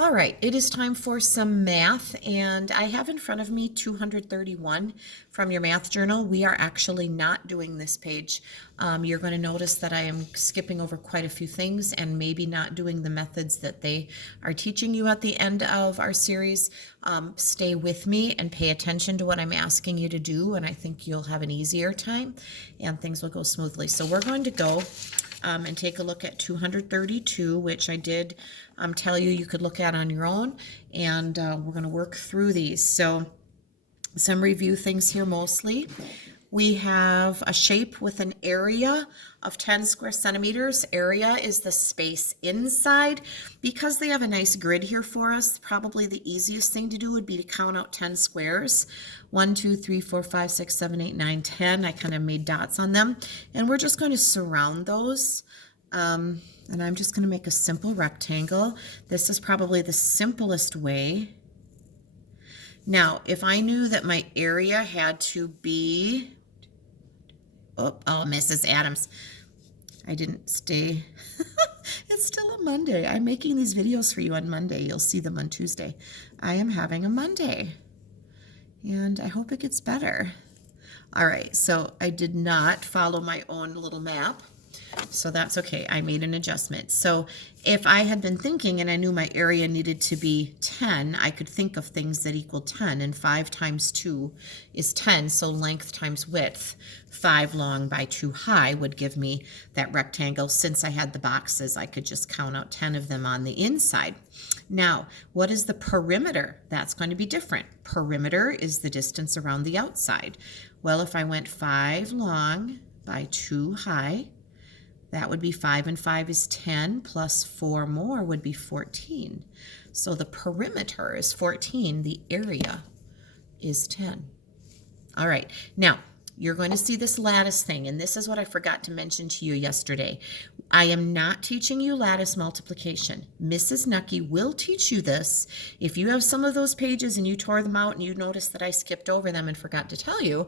All right, it is time for some math, and I have in front of me 231 from your math journal. We are actually not doing this page. You're going to notice that I am skipping over quite a few things and maybe not doing the methods that they are teaching you at the end of our series. Stay with me and pay attention to what I'm asking you to do, and I think you'll have an easier time and things will go smoothly. So we're going to go and take a look at 232, which I did tell you you could look at on your own, and we're going to work through these. So some review things here mostly. We have a shape with an area of 10 square centimeters. Area is the space inside. Because they have a nice grid here for us, probably the easiest thing to do would be to count out 10 squares. 1, 2, 3, 4, 5, 6, 7, 8, 9, 10. I kind of made dots on them. And we're just going to surround those. And I'm just going to make a simple rectangle. This is probably the simplest way. Now, if I knew that my area had to be, oh, Mrs. Adams, I didn't stay. It's still a Monday. I'm making these videos for you on Monday. You'll see them on Tuesday. I am having a Monday, and I hope it gets better. All right, so I did not follow my own little map. So that's okay. I made an adjustment. So if I had been thinking and I knew my area needed to be 10, I could think of things that equal 10. And 5 times 2 is 10. So length times width, 5 long by 2 high would give me that rectangle. Since I had the boxes, I could just count out 10 of them on the inside. Now, what is the perimeter? That's going to be different. Perimeter is the distance around the outside. Well, if I went 5 long by 2 high, that would be 5 and 5 is 10, plus 4 more would be 14. So the perimeter is 14, the area is 10. All right, now you're going to see this lattice thing, and this is what I forgot to mention to you yesterday. I am not teaching you lattice multiplication. Mrs. Nucky will teach you this. If you have some of those pages and you tore them out and you notice that I skipped over them and forgot to tell you,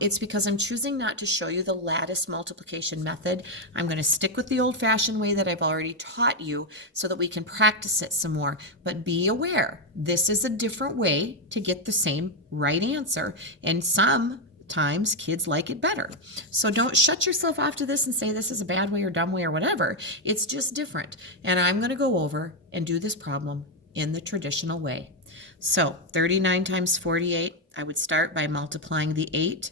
it's because I'm choosing not to show you the lattice multiplication method. I'm going to stick with the old-fashioned way that I've already taught you so that we can practice it some more. But be aware, this is a different way to get the same right answer, and sometimes kids like it better. So don't shut yourself off to this and say this is a bad way or dumb way or whatever. It's just different. And I'm going to go over and do this problem in the traditional way. So 39 times 48, I would start by multiplying the 8.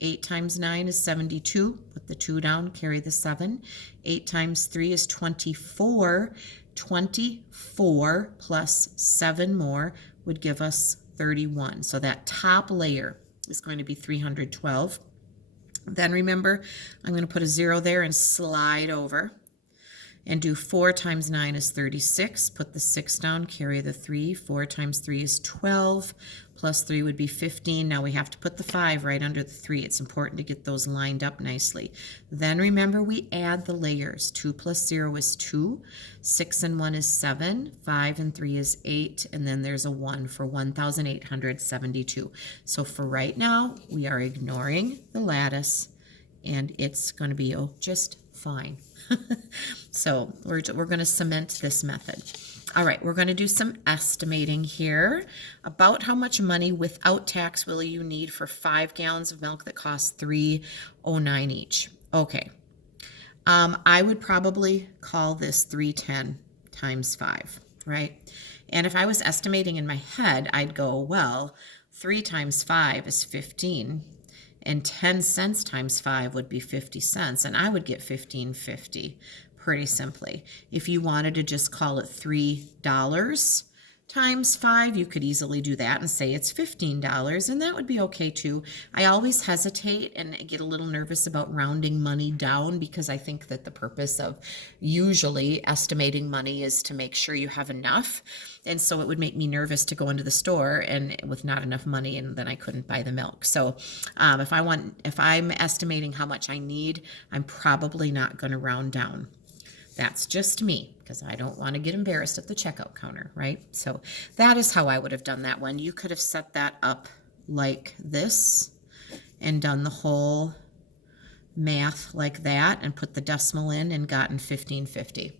8 times 9 is 72. Put the 2 down, carry the 7. 8 times 3 is 24. 24 plus 7 more would give us 31. So that top layer is going to be 312. Then remember, I'm going to put a 0 there and slide over and do 4 times 9 is 36. Put the 6 down, carry the 3. 4 times 3 is 12. Plus 3 would be 15. Now we have to put the 5 right under the 3. It's important to get those lined up nicely. Then remember, we add the layers. 2 plus 0 is 2. 6 and 1 is 7. 5 and 3 is 8. And then there's a 1 for 1,872. So for right now, we are ignoring the lattice, and it's going to be just fine. So we're going to cement this method. All right, we're going to do some estimating here. About how much money without tax will you need for 5 gallons of milk that costs $3.09 each? Okay, I would probably call this 310 times 5, right? And if I was estimating in my head, I'd go, well, 3 times 5 is 15. And 10 cents times 5 would be 50 cents, and I would get $15.50 pretty simply. If you wanted to just call it $3 times 5, you could easily do that and say it's $15, and that would be okay too. I always hesitate and get a little nervous about rounding money down because I think that the purpose of usually estimating money is to make sure you have enough. And so it would make me nervous to go into the store and with not enough money, and then I couldn't buy the milk. So if I'm estimating how much I need, I'm probably not going to round down. That's just me, because I don't want to get embarrassed at the checkout counter, right? So that is how I would have done that one. You could have set that up like this and done the whole math like that and put the decimal in and gotten $15.50.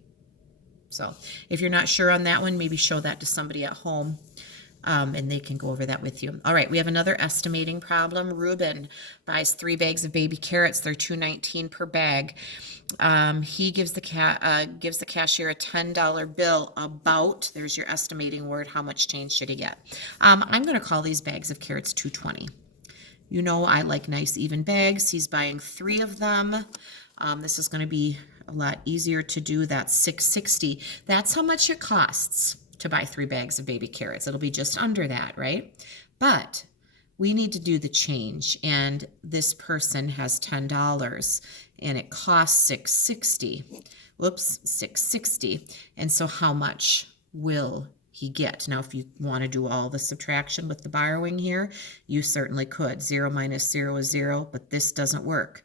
So if you're not sure on that one, maybe show that to somebody at home. And they can go over that with you. All right, we have another estimating problem. Ruben buys 3 bags of baby carrots. They're $2.19 per bag. He gives the cashier a $10 bill about, there's your estimating word, how much change should he get? I'm going to call these bags of carrots $2.20. You know I like nice even bags. He's buying 3 of them. This is going to be a lot easier to do. That's $6.60. That's how much it costs to buy 3 bags of baby carrots. It'll be just under that, right? But we need to do the change, and this person has $10 and it costs $6.60. Whoops, $6.60. And so how much will he get? Now, if you want to do all the subtraction with the borrowing here, you certainly could. 0 minus 0 is 0, but this doesn't work.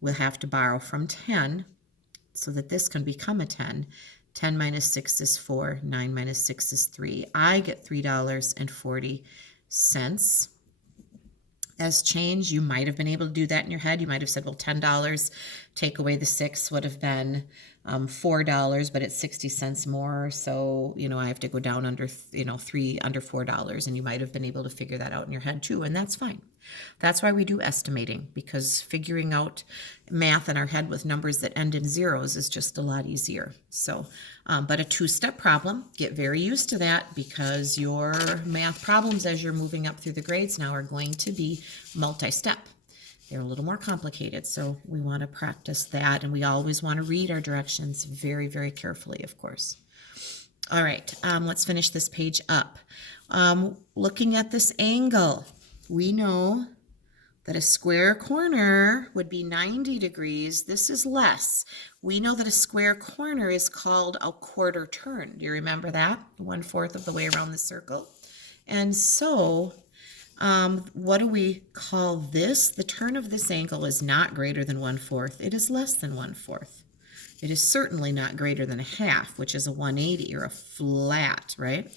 We'll have to borrow from 10 so that this can become a 10. 10 minus 6 is 4. 9 minus 6 is 3. I get $3.40 as change. You might have been able to do that in your head. You might have said, well, $10, take away the 6 would have been $4, but it's 60 cents more. So, I have to go down under, under $4. And you might have been able to figure that out in your head too. And that's fine. That's why we do estimating, because figuring out math in our head with numbers that end in zeros is just a lot easier. So, but a 2-step problem, get very used to that, because your math problems as you're moving up through the grades now are going to be multi-step. They're a little more complicated, so we want to practice that, and we always want to read our directions very, very carefully, of course. All right, let's finish this page up. Looking at this angle, we know that a square corner would be 90 degrees. This is less. We know that a square corner is called a quarter turn. Do you remember that? 1/4 of the way around the circle. And so, what do we call this? The turn of this angle is not greater than 1/4. It is less than 1/4. It is certainly not greater than a half, which is a 180 or a flat, right?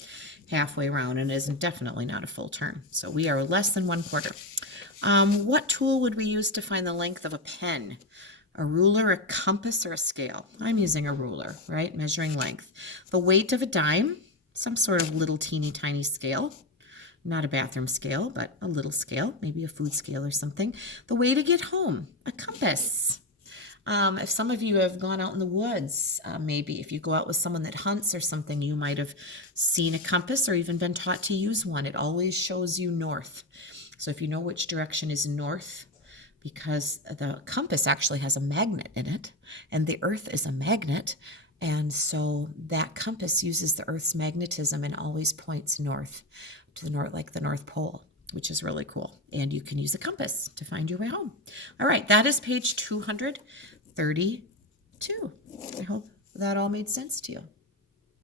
Halfway around, and is definitely not a full turn. So we are less than 1/4. What tool would we use to find the length of a pen? A ruler, a compass, or a scale? I'm using a ruler, right? Measuring length. The weight of a dime, some sort of little teeny tiny scale. Not a bathroom scale, but a little scale, maybe a food scale or something. The way to get home, a compass. If some of you have gone out in the woods, maybe if you go out with someone that hunts or something, you might have seen a compass or even been taught to use one. It always shows you north. So if you know which direction is north, because the compass actually has a magnet in it, and the earth is a magnet, and so that compass uses the earth's magnetism and always points north, to the north, like the North Pole, which is really cool. And you can use a compass to find your way home. All right, that is page 232. I hope that all made sense to you.